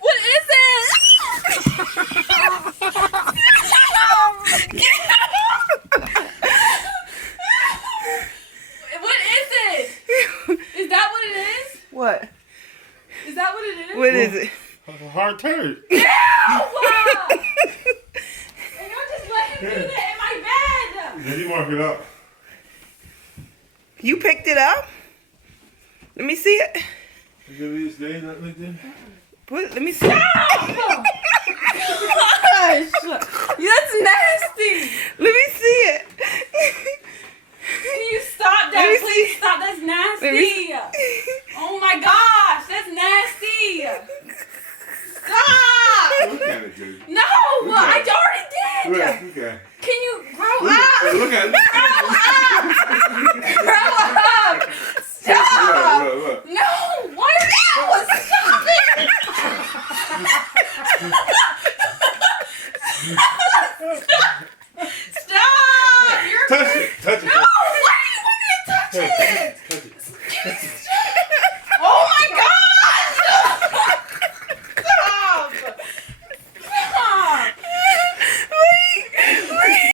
What is it? What is it? Is that what it is? What? Is that what it is? What is it? That's a hard turd. Ew! And y'all just let him do that in my bed. Did you mark it up? You picked it up? Let me see it. Let me see. Gosh, that's nasty. Let me see it. Can you stop Let me that? Please see. stop. That's Let me nasty. see. Oh my gosh, that's nasty. Stop. Look at it, dude. No, Look at I it. already did. Look at it. Can you grow Look up? at it. Grow up. Stop. Look. No, why are you? Stop it. Stop. You're Touch it. Touch it. No, why do you want me to touch Hey, it? touch it. Stop.